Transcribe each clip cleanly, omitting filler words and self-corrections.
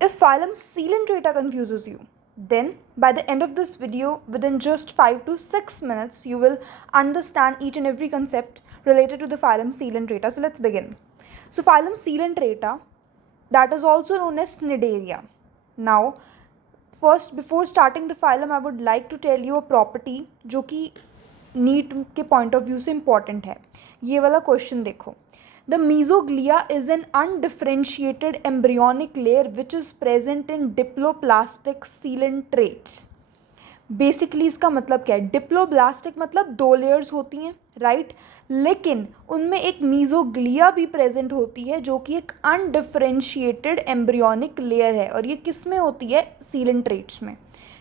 If phylum Coelenterata confuses you, then by the end of this video, within just 5 to 6 minutes, you will understand each and every concept related to the phylum Coelenterata. So let's begin. So phylum Coelenterata, that is also known as Cnidaria. Now, first before starting the phylum, I would like to tell you a property जो कि NEET के point of view से important है. ये वाला question देखो. The mesoglea is an undifferentiated embryonic layer which is present in diploblastic coelentrates. Basically इसका मतलब क्या है? डिप्लोब्लास्टिक मतलब 2 लेयर्स होती हैं, राइट? लेकिन उनमें एक मीजोग्लिया भी प्रेजेंट होती है जो कि एक अनडिफरेंशिएटेड एम्ब्रियोनिक लेयर है, और ये किस में होती है? सीलेंट्रेट्स में,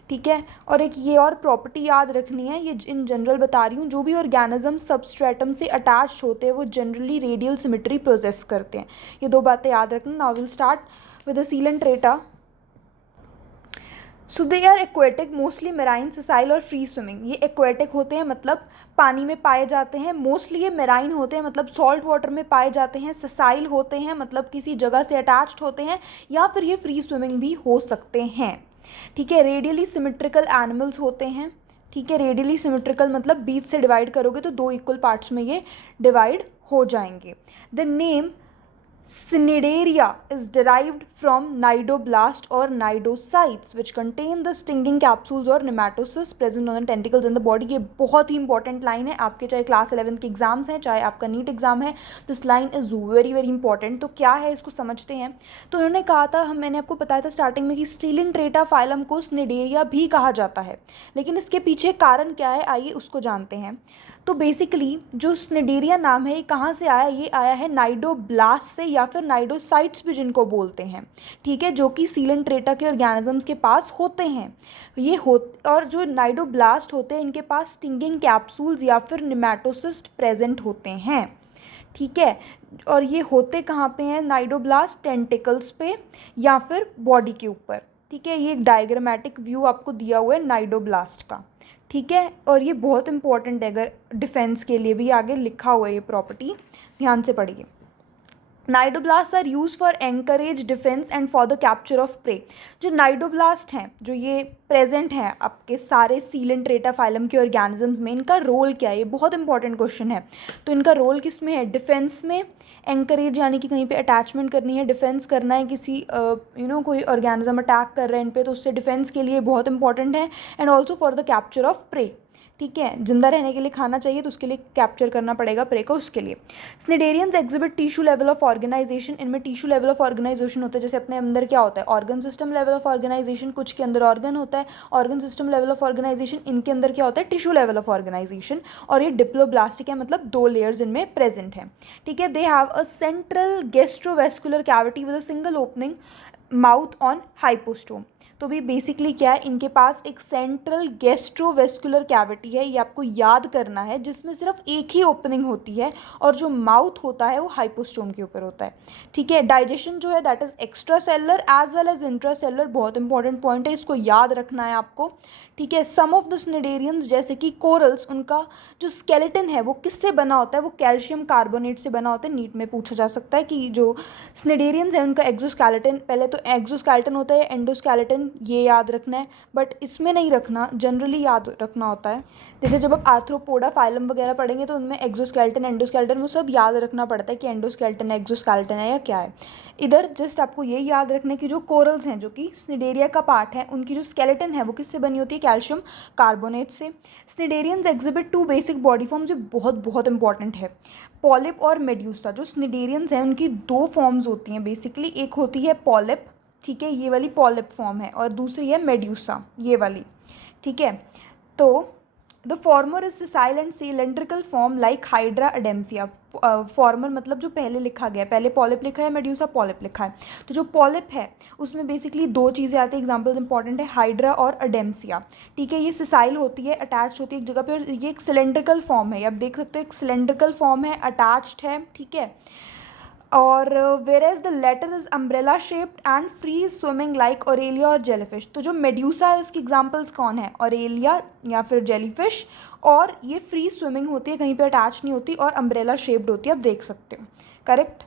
ठीक है. और एक ये और प्रॉपर्टी याद रखनी है, ये इन जनरल बता रही हूँ, जो भी ऑर्गेनिज्म सबस्ट्रेटम से अटैच होते हैं वो जनरली रेडियल सिमेट्री प्रोसेस करते हैं. ये 2 बातें याद रखना. Now will start with the Coelenterata. So they are aquatic, mostly marine, sessile और फ्री स्विमिंग. ये एक्वेटिक होते हैं मतलब पानी में पाए जाते हैं. मोस्टली ये मेराइन होते हैं मतलब सॉल्ट वाटर में पाए जाते हैं. ससाइल होते हैं मतलब किसी जगह से अटैच्ड होते हैं, या फिर ये फ्री स्विमिंग भी हो सकते हैं, ठीक है. रेडियली सिमेट्रिकल एनिमल्स होते हैं, ठीक है. रेडियली सिमेट्रिकल मतलब बीच से डिवाइड करोगे तो 2 इक्वल पार्ट्स में ये डिवाइड हो जाएंगे. The name Cnidaria is derived from nidoblast or nidocytes which contain the stinging capsules or nematocysts present on the tentacles in the body. ये बहुत ही इंपॉर्टेंट लाइन है आपके, चाहे क्लास 11 के एग्जाम्स हैं चाहे आपका नीट एग्जाम है. This line is very very important. तो क्या है इसको समझते हैं. तो उन्होंने कहा था, मैंने आपको बताया था स्टार्टिंग में कि सीलेंट्रेटा फाइलम को Cnidaria भी कहा जाता है, लेकिन इसके पीछे कारण क्या है आइए उसको जानते हैं. तो बेसिकली जो Cnidaria नाम है ये कहाँ से आया? ये आया है नाइडोब्लास्ट से, या फिर नाइडोसाइट्स भी जिनको बोलते हैं, ठीक है, जो कि सीलेंट्रेटा के ऑर्गेनिजम्स के पास होते हैं. और जो नाइडोब्लास्ट होते हैं इनके पास स्टिंगिंग कैप्सूल्स या फिर निमेटोसिस्ट प्रेजेंट होते हैं, ठीक है. और ये होते कहाँ पे हैं? नाइडोब्लास्ट टेंटिकल्स पे या फिर बॉडी के ऊपर, ठीक है. ये एक डायग्रामेटिक व्यू आपको दिया हुआ है नाइडोब्लास्ट का, ठीक है. और ये बहुत इंपॉर्टेंट है, अगर डिफेंस के लिए भी आगे लिखा हुआ है ये प्रॉपर्टी, ध्यान से पढ़िए. Cnidoblast are use for anchorage defence and for the capture of prey. जो नाइडोब्लास्ट हैं जो ये प्रेजेंट हैं आपके सारे सीलेंट्रेटा फाइलम के ऑर्गेनिजम्स में, इनका रोल क्या है? ये बहुत इंपॉर्टेंट क्वेश्चन है. तो इनका रोल किस में है? डिफेंस में. एंकरेज यानी कि कहीं पे अटैचमेंट करनी है, डिफेंस करना है, किसी कोई ऑर्गेनिज्म अटैक कर रहे हैं इन पे, तो उससे डिफेंस के लिए बहुत इंपॉर्टेंट है. And also for the capture of prey, ठीक है. जिंदा रहने के लिए खाना चाहिए तो उसके लिए कैप्चर करना पड़ेगा प्रे को, उसके लिए. Cnidarians exhibit tissue level of organisation. इनमें टिश्यू लेवल ऑफ ऑर्गेनाइजेशन होता है. जैसे अपने अंदर क्या होता है? Organ system level of organisation, कुछ के अंदर ऑर्गन होता है. Organ system level of organisation, इनके अंदर क्या होता है? Tissue level of organisation. और ये डिप्लोब्लास्टिक है मतलब 2 लेयर्स इनमें प्रेजेंट है, ठीक है. They have a central gastrovascular cavity with a single opening mouth on hypostome. तो भी बेसिकली क्या है? इनके पास एक सेंट्रल गैस्ट्रोवेस्कुलर कैविटी है, ये आपको याद करना है, जिसमें सिर्फ एक ही ओपनिंग होती है, और जो माउथ होता है वो हाइपोस्टोम के ऊपर होता है, ठीक है. डाइजेशन जो है that is extracellular as well as intracellular. बहुत इंपॉर्टेंट पॉइंट है, इसको याद रखना है आपको, ठीक है. सम ऑफ द स्निडेरियंस जैसे कि कोरल्स, उनका जो स्केलेटन है वो किससे बना होता है? वो कैल्शियम कार्बोनेट से बना होता है. नीट में पूछा जा सकता है कि जो स्निडेरियंस है उनका एक्सोस्केलेटन, पहले तो एक्सोस्केलेटन होता है, एंडोस्केलेटन, ये याद रखना है. बट इसमें नहीं रखना, जनरली याद रखना होता है. जैसे जब आप आर्थ्रोपोडा फाइलम वगैरह पढ़ेंगे तो उनमें एक्सोस्केलेटन, एंडोस्केलेटन, वो सब याद रखना पड़ता है कि एंडोस्केलेटन है, एक्सोस्केलेटन है या क्या है. इधर जस्ट आपको ये याद रखना है कि जो कोरल्स हैं जो कि स्निडेरिया का पार्ट है, उनकी जो स्केलेटन है वो किससे बनी होती है? कैल्शियम कार्बोनेट से. स्निडेरियंस एग्जिबिट 2 बेसिक बॉडी फॉर्म्स, जो बहुत बहुत इंपॉर्टेंट है. पॉलिप और मेड्यूसा. जो स्निडेरियंस हैं उनकी 2 फॉर्म्स होती हैं बेसिकली. एक होती है पॉलिप, ठीक है, ये वाली पॉलिप फॉर्म है, और दूसरी है मेड्यूसा, ये वाली, ठीक है. तो the former is sessile and cylindrical form like Hydra Adamsia. Former मतलब जो पहले लिखा गया, पहले पॉलिप लिखा है, मेड्यूसा पॉलिप लिखा है. तो जो पॉलिप है उसमें बेसिकली 2 चीज़ें आती हैं, एग्जाम्पल्स इंपॉर्टेंट है, हाइड्रा और अडेम्सिया, ठीक है. ये सिसाइल होती है, अटैच होती है एक जगह पे, और ये एक सिलेंड्रिकल फॉर्म है. आप देख सकते हो एक सिलेंड्रिकल फॉर्म है, अटैच्ड है, ठीक है. और whereas the latter is umbrella shaped and free swimming like Aurelia और जेलीफिश. तो जो मेड्यूसा है उसकी एग्जांपल्स कौन है? ऑरेलिया या फिर जेलीफिश. और ये फ्री स्विमिंग होती है, कहीं पे अटैच नहीं होती, और अम्ब्रेला शेप्ड होती है, आप देख सकते हो, करेक्ट.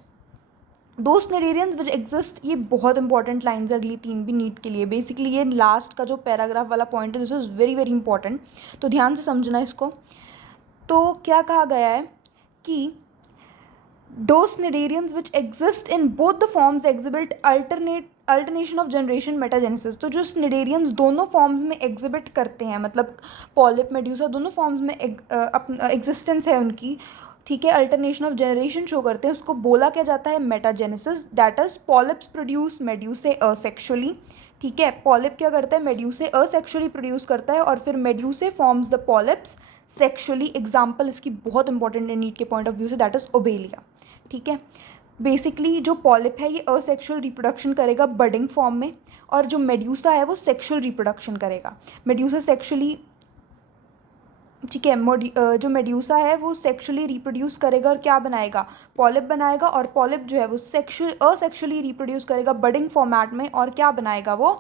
दो cnidarians विच एग्जिस्ट, ये बहुत इंपॉर्टेंट लाइन्स है अगली तीन भी नीट के लिए। बेसिकली ये लास्ट का जो पैराग्राफ वाला पॉइंट है this is very very important, तो ध्यान से समझना इसको। तो क्या कहा गया है कि those cnidarians which exist in both the forms exhibit alternation of generation metagenesis। तो जो cnidarians दोनों फॉर्म्स में एग्जिबिट करते हैं, मतलब पॉलिप मेड्यूसा दोनों फॉर्म्स में एग्जिस्टेंस है उनकी, ठीक है, अल्टरनेशन ऑफ जनरेशन शो करते हैं, उसको बोला क्या जाता है metagenesis. That is polyps produce medusae asexually, ठीक है, पॉलिप क्या करता है मेड्यूसे असेक्सुअली प्रोड्यूस करता है और फिर medusae forms the polyps sexually. Example इसकी बहुत इंपॉर्टेंट है नीट के पॉइंट ऑफ व्यू से, दैट इज ओबेलिया, ठीक है। बेसिकली जो पॉलिप है ये असेक्सुअल रिप्रोडक्शन करेगा बडिंग फॉर्म में, और जो मेड्यूसा है वो सेक्सुअल रिप्रोडक्शन करेगा। मेड्यूसा सेक्सुअली, ठीक है, जो मेड्यूसा है वो सेक्सुअली रिप्रोड्यूस करेगा और क्या बनाएगा, पॉलिप बनाएगा, और पॉलिप जो है वो असेक्सुअली रिप्रोड्यूस करेगा बडिंग फॉर्मेट में और क्या बनाएगा, वो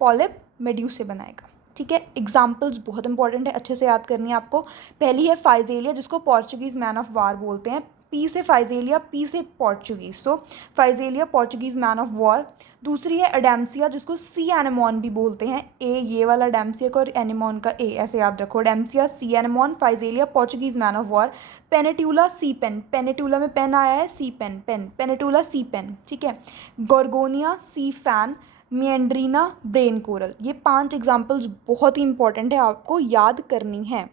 पॉलिप मेड्यूसे बनाएगा, ठीक है। एग्जाम्पल्स बहुत इंपॉर्टेंट है, अच्छे से याद करनी है आपको। पहली है फाइजेलिया, जिसको पोर्चुगीज़ मैन ऑफ वार बोलते हैं। पी से फाइजेलिया, पी से पोर्चुगीज़, तो फाइजेलिया पोर्चुगीज़ मैन ऑफ वॉर। दूसरी है अडेम्सिया, जिसको सी एनेमॉन भी बोलते हैं। ए ये वाला अडेम्सिया का और एनेमॉन का ए, ऐसे याद रखो, Adamsia sea anemone, Physalia Portuguese man of war. Pennatula sea pen, Pennatula में पेन आया है, sea pen pen, Pennatula sea pen, ठीक है। Gorgonia sea fan, Meandrina brain coral. ये 5 एग्जाम्पल्स बहुत ही इंपॉर्टेंट है, आपको याद करनी है,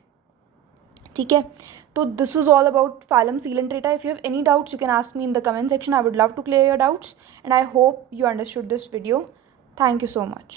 ठीक है। तो this is all about phylum Coelenterata. If you have any doubts you can ask me in the comment section. I would love to clear your doubts and I hope you understood this video. Thank you so much.